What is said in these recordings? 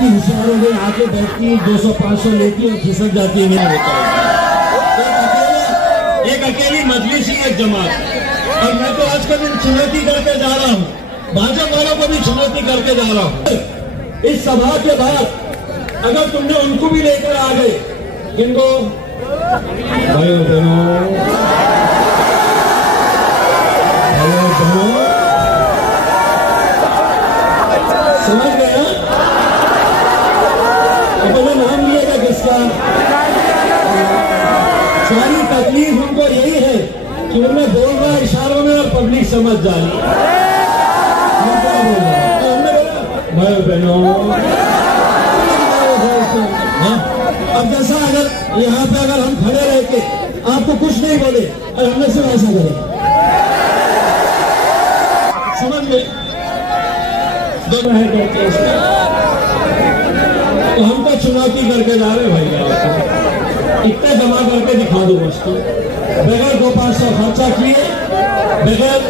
इतनी होशियार हो गई, आके बैठती 200-500 लेती और खिसक जाती है। नहीं होता एक अकेली मजलिस ही एक जमात। और मैं तो आज का दिन चुनौती करके जा रहा हूँ, भाजपा वालों को भी चुनौती करके जा रहा हूँ। इस सभा के बाद अगर तुमने उनको भी लेकर आ गए, किनको भाइयों बहनों, समझ गए ना? अपना नाम लिएगा किसका? सारी तकलीफ उनको यही है कि उन्हें बोल रहा है इशारों में और पब्लिक समझ जा रही है। भाइयों बहनों, अब जैसा अगर यहाँ पे अगर हम खड़े रह के आपको कुछ नहीं बोले और हमने सिर्फ ऐसा करें, समझ गए? तो हम तो चुनौती करके जा रहे भाई, इतना जमा करके दिखा दो वस्तु, बगैर 200-500 खर्चा किए, बगैर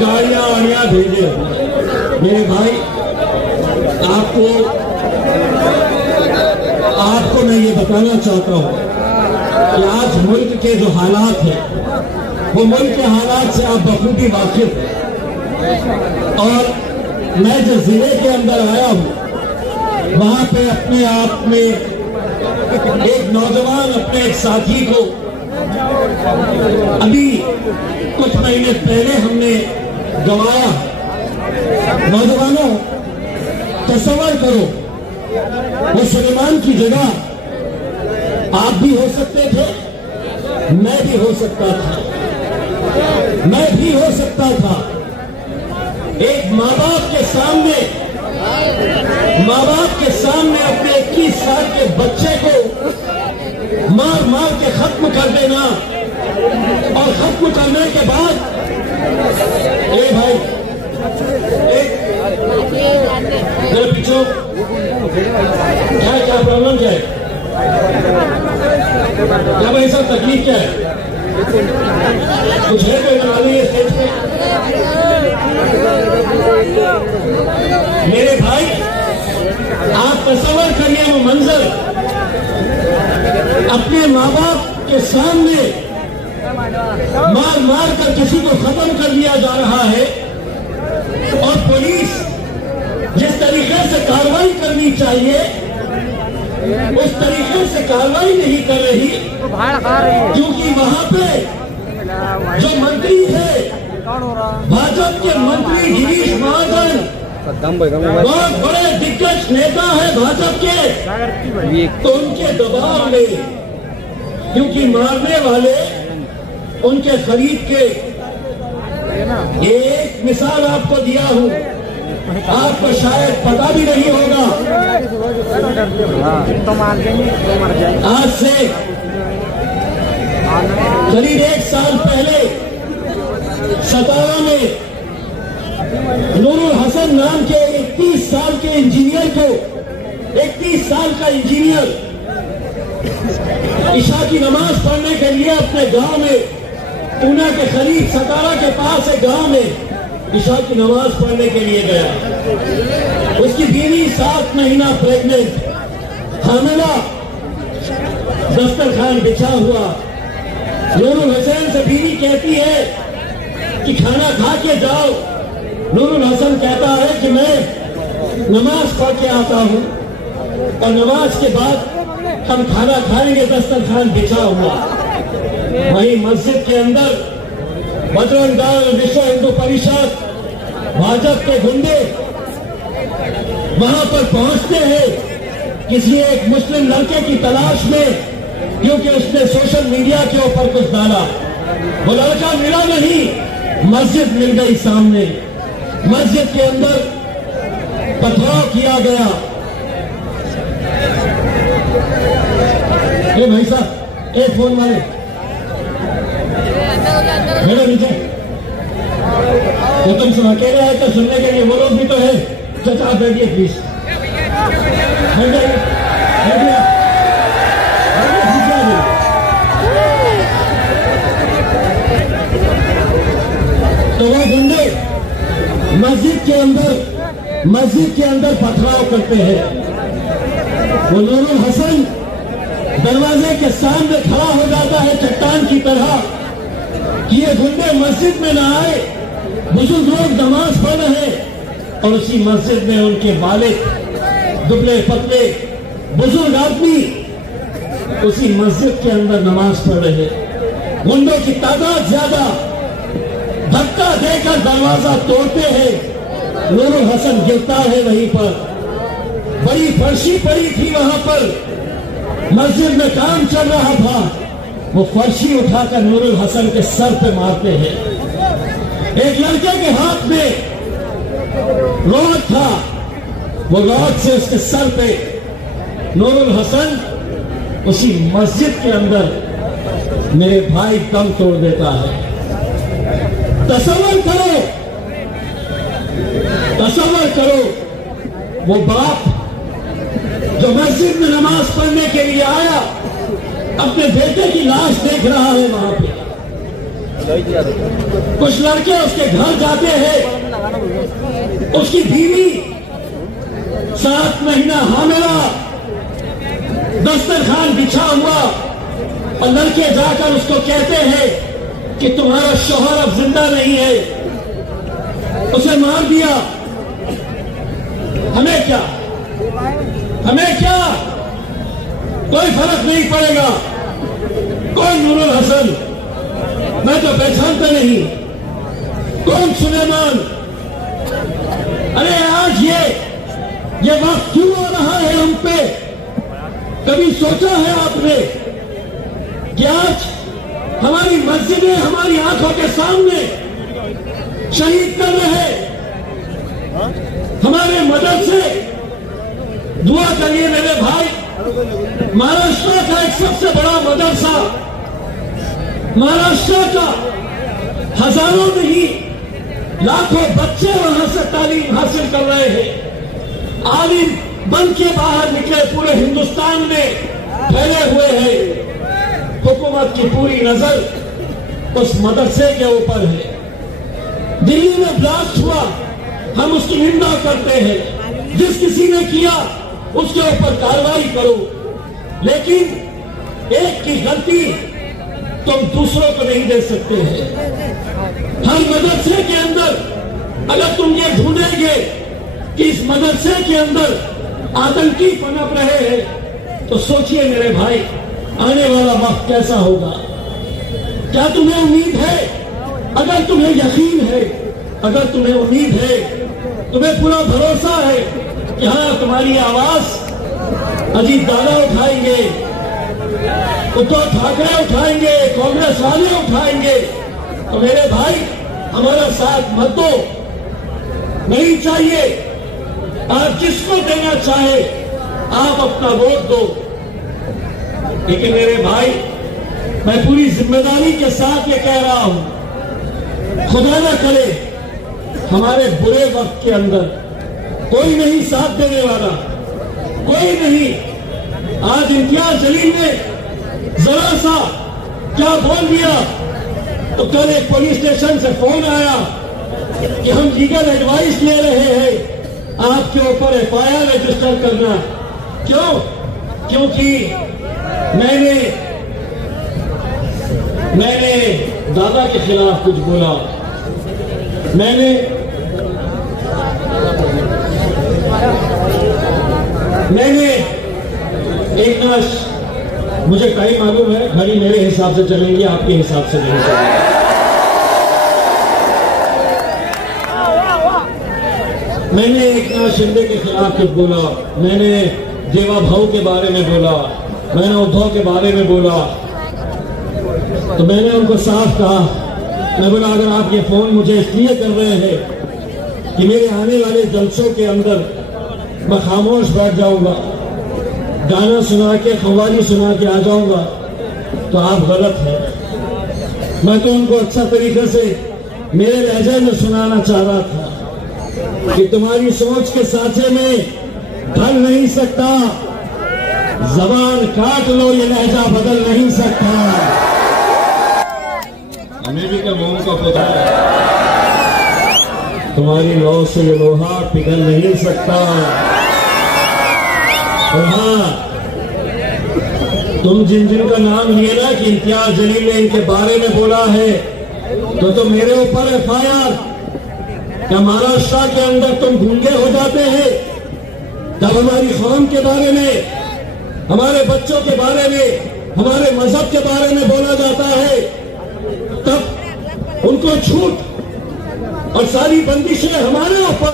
गाड़ियां आड़ियां भेजे। मेरे भाई, आपको मैं ये बताना चाहता हूं कि आज मुल्क के जो हालात हैं वो मुल्क के हालात से आप बखूबी वाकिफ हैं। और मैं जो जिले के अंदर आया हूं वहां पे अपने आप में एक नौजवान अपने एक साथी को अभी कुछ महीने पहले हमने गंवाया। नौजवानों, तसव्वुर करो, वो सुलेमान की जगह आप भी हो सकते थे, मैं भी हो सकता था, मैं भी हो सकता था। एक माँ बाप के सामने अपने 21 साल के बच्चे को मार मार के खत्म कर देना और खत्म करने के बाद भाई पीछो क्या प्रॉब्लम क्या है? क्या भाई साहब तकलीफ क्या है? कुछ है कोई मालूम है स्टेज पे? मेरे भाई, आप तसव्वुर करिए वो मंजर, अपने माँ बाप के सामने मार मार कर किसी को खत्म कर दिया जा रहा है और पुलिस जिस तरीके से कार्रवाई करनी चाहिए उस तरीके से कार्रवाई नहीं कर रही, क्योंकि वहां पे जो मंत्री है भाजपा के मंत्री गिरीश महाजन बहुत बड़े दिग्गज नेता है भाजपा के, तो उनके दबाव में, क्योंकि मारने वाले उनके खरीद के, एक मिसाल आपको दिया हूं, आपको शायद पता भी नहीं होगा। आज से करीब 1 साल पहले सतारा में नूरुल हसन नाम के 31 साल के इंजीनियर को, 31 साल का इंजीनियर इशा की नमाज पढ़ने के लिए अपने गांव में, पूना के करीब सतारा के पास एक गांव में इशा की नमाज पढ़ने के लिए गया। उसकी बीवी 7 महीना प्रेग्नेंट, हामिला, दस्तरखान बिछा हुआ। नूरुल हसन से बीवी कहती है कि खाना खा के जाओ। नूरुल हसन कहता है कि मैं नमाज पढ़ के आता हूं और नमाज के बाद हम खाना खाएंगे, दस्तरखान बिछा हुआ। वहीं मस्जिद के अंदर बजरंग दल, विश्व हिंदू परिषद, भाजपा के गुंडे वहां पर पहुंचते हैं किसी एक मुस्लिम लड़के की तलाश में, क्योंकि उसने सोशल मीडिया के ऊपर कुछ डाला। वो लड़का मिला नहीं, मस्जिद मिल गई सामने। मस्जिद के अंदर पथराव किया गया। ए भाई साहब, एक फोन वाले मेरे नीचे, तुम सुन अकेले आए तो सुनने के लिए वो लोग भी तो है। चाचा आप बैठिए प्लीज, बैठ जाइए, बैठिए। तो वो गुंडे मस्जिद के अंदर मस्जिद के अंदर पथराव करते हैं। वो नूरुल हसन दरवाजे के सामने खड़ा हो जाता है चट्टान की तरह कि ये गुंडे मस्जिद में ना आए। बुजुर्ग लोग नमाज पढ़ रहे और उसी मस्जिद में उनके मालिक दुबले पतले बुजुर्ग आदमी उसी मस्जिद के अंदर नमाज पढ़ रहे। गुंडों की तादाद ज्यादा, धक्का देकर दरवाजा तोड़ते हैं। नूरुल हसन गिरता है वहीं पर। बड़ी फर्शी पड़ी थी वहां पर, मस्जिद में काम चल रहा था। वो फर्शी उठाकर नूरुल हसन के सर पे मारते हैं। एक लड़के के हाथ में रॉड था, वो रॉड से उसके सर पे नूरुल हसन उसी मस्जिद के अंदर मेरे भाई दम तोड़ देता है। तसव्वुर करो वो बाप जो मस्जिद में नमाज पढ़ने के लिए आया, अपने बेटे की लाश देख रहा है वहां पे। कुछ लड़के उसके घर जाते हैं, उसकी बीवी 7 महीना हामिला, दस्तरखान बिछा हुआ, और लड़के जाकर उसको कहते हैं कि तुम्हारा शौहर अब जिंदा नहीं है, उसे मार दिया। हमें क्या, कोई फर्क नहीं पड़ेगा। कौन नूरुल हसन, मैं तो पहचानता नहीं। कौन सुलेमान? अरे आज ये वक्त क्यों आ रहा है हम पे? कभी सोचा है आपने कि आज हमारी मस्जिदें हमारी आंखों के सामने शहीद कर रहे? हमारे मदरसे, दुआ करिए मेरे भाई, महाराष्ट्र का एक सबसे बड़ा मदरसा, महाराष्ट्र का हजारों नहीं लाखों बच्चे वहां से तालीम हासिल कर रहे हैं। आलिम बन के बाहर निकले, पूरे हिंदुस्तान में फैले हुए हैं। हुकूमत की पूरी नजर उस मदरसे के ऊपर है। दिल्ली में ब्लास्ट हुआ, हम उसकी निंदा करते हैं। जिस किसी ने किया उसके ऊपर कार्रवाई करो, लेकिन एक की गलती तुम दूसरों को नहीं दे सकते हैं। हर मदरसे के अंदर अगर तुम ये ढूंढेंगे कि इस मदरसे के अंदर आतंकी पनप रहे हैं, तो सोचिए मेरे भाई, आने वाला वक्त कैसा होगा। क्या तुम्हें उम्मीद है? अगर तुम्हें यकीन है, अगर तुम्हें उम्मीद है, तुम्हें पूरा भरोसा है कि हाँ तुम्हारी आवाज अजीत दादा उठाएंगे, उद्धव ठाकरे उठाएंगे, कांग्रेस वाले उठाएंगे, तो मेरे भाई हमारा साथ मत दो। नहीं चाहिए, आप जिसको देना चाहे आप अपना वोट दो, लेकिन मेरे भाई मैं पूरी जिम्मेदारी के साथ ये कह रहा हूं, खुदा न करे हमारे बुरे वक्त के अंदर कोई नहीं साथ देने वाला, कोई नहीं। आज इम्तियाज जलील ने जरा सा क्या बोल दिया तो कल एक पुलिस स्टेशन से फोन आया कि हम लीगल एडवाइस ले रहे हैं आपके ऊपर एफआईआर रजिस्टर करना। क्यों? क्योंकि मैंने दादा के खिलाफ कुछ बोला, मैंने एक नश, मुझे टाइम मालूम है, घड़ी मेरे हिसाब से चलेंगी, आपके हिसाब से नहीं चलेंगी। मैंने एक नाथ शिंदे के खिलाफ कुछ बोला, मैंने देवा भाऊ के बारे में बोला, मैंने उद्धव के बारे में बोला, तो मैंने उनको साफ कहा, मैं बोला अगर आप ये फोन मुझे इसलिए कर रहे हैं कि मेरे आने वाले जलसों के अंदर मैं खामोश बैठ जाऊंगा, गाना सुना के कव्वाली सुना के आ जाऊंगा, तो आप गलत हैं। मैं तो उनको अच्छा तरीके से मेरे लहजे में सुनाना चाह रहा था कि तुम्हारी सोच के सांचे में ढल नहीं सकता, जबान काट लो, ये लहजा बदल नहीं सकता। हमें भी तो मुंह को पता है। तुम्हारी लौ से ये लोहा पिघल नहीं सकता। और हाँ, तुम जिन जिन का नाम लिए ना कि इम्तियाज जलील ने इनके बारे में बोला है, तो मेरे ऊपर FIR। क्या महाराष्ट्र के अंदर तुम गूंगे हो जाते हैं तब हमारी कौम के बारे में, हमारे बच्चों के बारे में, हमारे मजहब के बारे में बोला जाता है, तब उनको छूट और सारी बंदिशें हमारे ऊपर।